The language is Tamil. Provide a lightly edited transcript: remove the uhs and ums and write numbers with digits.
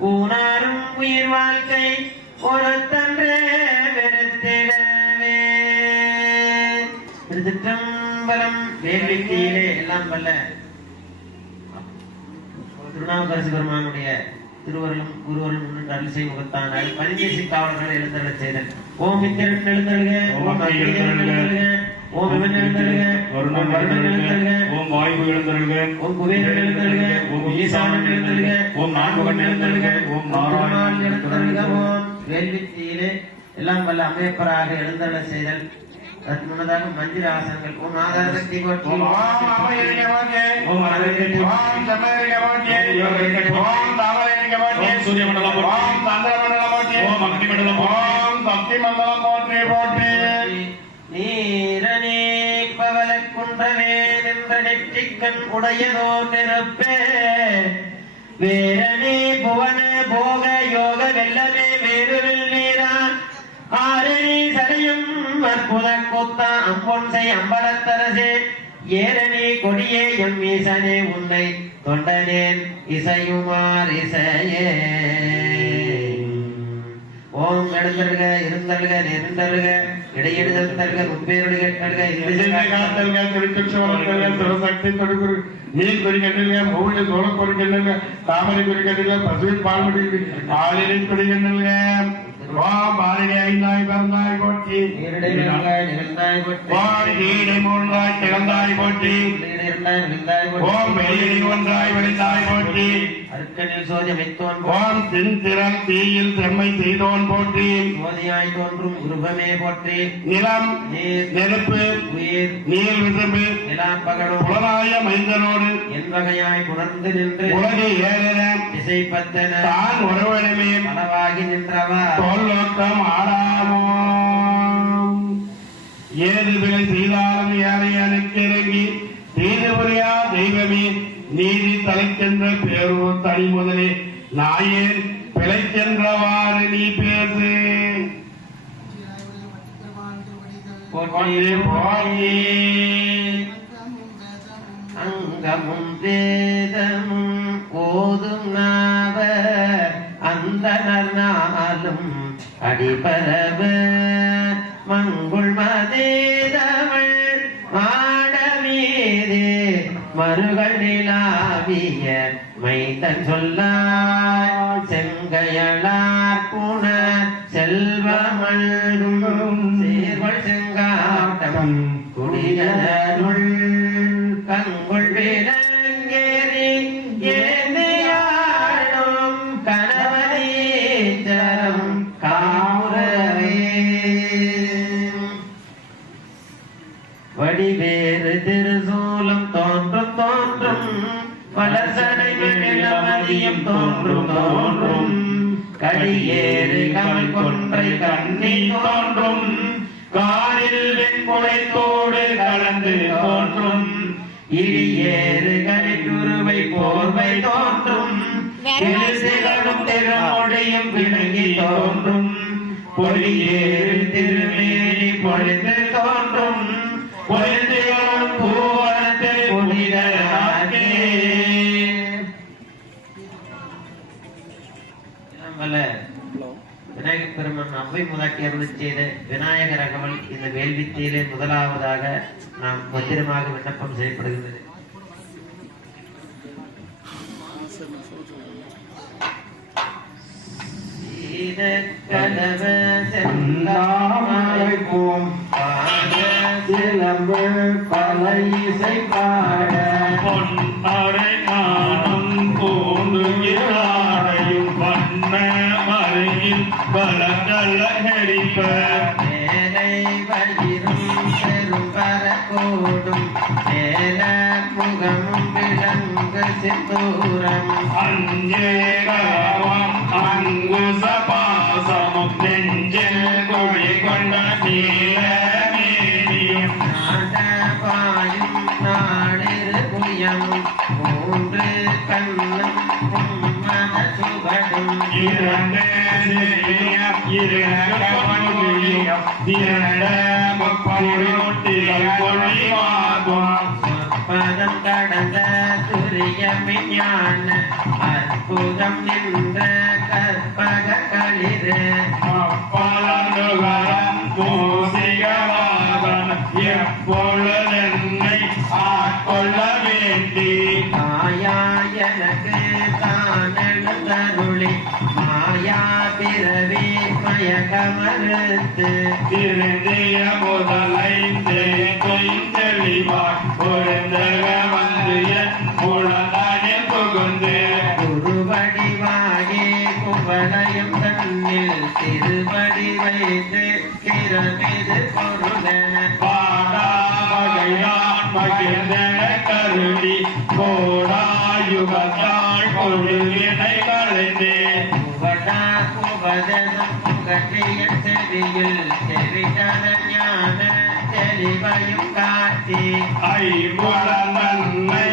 ஊனாரும் உயிர் வாழ்க்கை ஒருத்தன்றே வெறுத்திடவே. திருச்சிற்றம்பலம். வேள்வித்தீயிலே எல்லாம் வல்ல திருநாவுக்கரசு பெருமானுடைய திருவருளும் குருவருளும் முன்னின்று அருள் செய் முகத்தானால் பரிதேசி காவலர்களை எழுந்தருளச் செய்தல். ஓம் இந்திரன் எழுந்தருள்க, ஓம் அக்னி எழுந்தருள்க, ஓம் இவன் எழுந்தருள்க, ஓம் வருணன் எழுந்தருள்க, ஓம் வாயு எழுந்தருள்க, ஓம் குபேரன் எழுந்தருள்க, ஓம் ஈசானன் எழுந்தருள்க, ஓம் நான்முகன் எழுந்தருள்க, ஓம் நாராயணன் எழுந்தருள்க. ஓம். வேள்வித்தீயிலே எல்லாம் வல்ல அமைப்பராக எழுந்தருளச் செய்தல். அதற்கு முன்னதாக மந்திர ஆசனங்கள். ஓம் ஆதார சக்தி போற்றி, ஓம் அமரேக வாங்கே, ஓம் அமரேக ஓம் சமரேக வாங்கே, ஓம் தாமரேக வாங்கே, ஓம் சூரிய மண்டலம் போற்றி, ஓம் சந்திர மண்டலம் போற்றி, ஓம் அக்னி மண்டலம் போற்றி, ஓம் சக்தி மண்டலம் போற்றி போற்றி. நீரணி பவல குன்றவே நின்ற நெற்றிக்கண் உடையதோ நெருப்பே வேரணி புவன போக யோக வெல்லமே வேறுவில் நீரான் ஆரணி சடையும் அற்புத கொத்தா அம்பொன்சை அம்பலத்தரசே ஏரணி கொடியே எம் ஈசனே உன்னை தொண்டனேன் இசையுமார் இசையே. ஓம் எழுந்தருக இருந்தருக நெருந்தருக இடையிடுதல் தருக முன்பேருடைய சக்தி கொடுக்குறு நீர் குறிக்கின்ற மூவில சோழ பொறிக்கின்ற தாமரை குறிக்கின்ற பசுவை பால் முடிவு ஆளில் குறிக்கின்ற ஓம் பாரதி ஐந்தாய் பிறந்தாய் போற்றி, ஈடை மூன்றாய் திறந்தாய் போற்றி, ஓம் வெளியடி ஒன்றாய் வெளிந்தாய் போற்றி, அருக்கனில் சோதி வைத்தோன் ஓம் தின்திறன் தீயில் செம்மை செய்தோன் போற்றி, சோதியாய் தோன்றும் உருவமே போற்றி, நிலம் நெருப்பு உயிர் நீர் விசும்பு நிலாம் பகலும் புலனாய மைந்தனோடு என் வகையாய் புணர்ந்து நின்று உலகை ஏறென திசை பத்தன தான் ஒருவனமே பலவாகி நின்றவா தொல்லோக்கம் ஆடாமோ ஏது விலை செய்தாலும் யாரை அனுக்கிறங்கி தீது புரியா தெய்வமே நீதி தலைக்கின்ற பேரோ தனி முதலே நாயேன் பிழைக்கின்றவாறு நீ பேசு. அங்கமும் வேதமும் ஓதும் நாவ அந்தனர் நாளும் அடிபரவ மங்குள் மதேதவள் மாடமீதே மருகள் நிலாவிய மைந்தன் சொல்லாய் செங்கையளார் புன செல்வமல்கும் சேர்வள் செங்காட்டம் குடியருள் கங்குள் விலங்கேறி ஏந்தியாடும் கணவனீச்சரம் காமுரவே வடிவேறு திருசூலம் தோன்றும் தோன்றும் வளர்சடையும் தோன்றும் தோன்றும் கடியேறு கமல் கொன்றை கண்ணி தோன்றும் காலில் வெண்குடைத்தோடு கலந்து தோன்றும் இடியேறு கரிட்டுருவை போர்வை தோன்றும் திருசிகளும் திருமொழியும் விளங்கி தோன்றும் பொலியேறு திருமேனி பொழிந்து தோன்றும் பொழிந்துகளும் பூவனத்தில் புனிதராகே. விநாயகப் பெருமான் அவ்வை முதக்கி அருள் செய்த விநாயகர் அகவல் இந்த வேள்வித்தீயிலே முதலாவதாக நாம் பத்திரமாக விண்ணப்பம் செய்யப்படுகிறது. கதவ செல்லாமரைப்போம் சிலம்பு பல இசை பாட பொன்னரை நானும் போந்து இராடையும் பண்ண மறையில் பலகல நெறிப்ப மேலை வயிறும் பெரும் பரக்கோடும் மேல முகமும் விலங்கு சிந்தூரம் அஞ்சேகரம் அங்குச பாசமும் நெஞ்சில் குழி கொண்ட நீலமேனியும் நாடபாயும் நாடிரு புயமும் மூன்று கண்ணும் மத சுவடும் இரண்டு இரண்ட முப்பொழியாகும் பதம் கடந்த துரிய விஞ்ஞான அற்புதம் நின்ற கற்பக களிறு அப்பலனுகரம் மூசிகவாகன் எப்பொழுதென்னை ஆட்கொள்ள வேண்டி மாயா எனக்கு தானெழுந்தருளி மாயா பிறவி மயக்கமறுத்து திருந்திய முதலைந்தே தெளிவாய் பொருந்தக வந்து என் முழந்தானில் புகுந்து குருவடிவாகி குவளையும் தன்னில் திருவடி வைத்து திறமிது பொருளென பாடாவகையான் மகிழ்ந்தன கருதி கோடாயுகத்தாள் பொழுவினை களைந்தே புகட்டா புகதனும் புகற்றிய செவியில் செவிதன ஞான தெளிவையும் காட்டி ஐம்புல நன்மை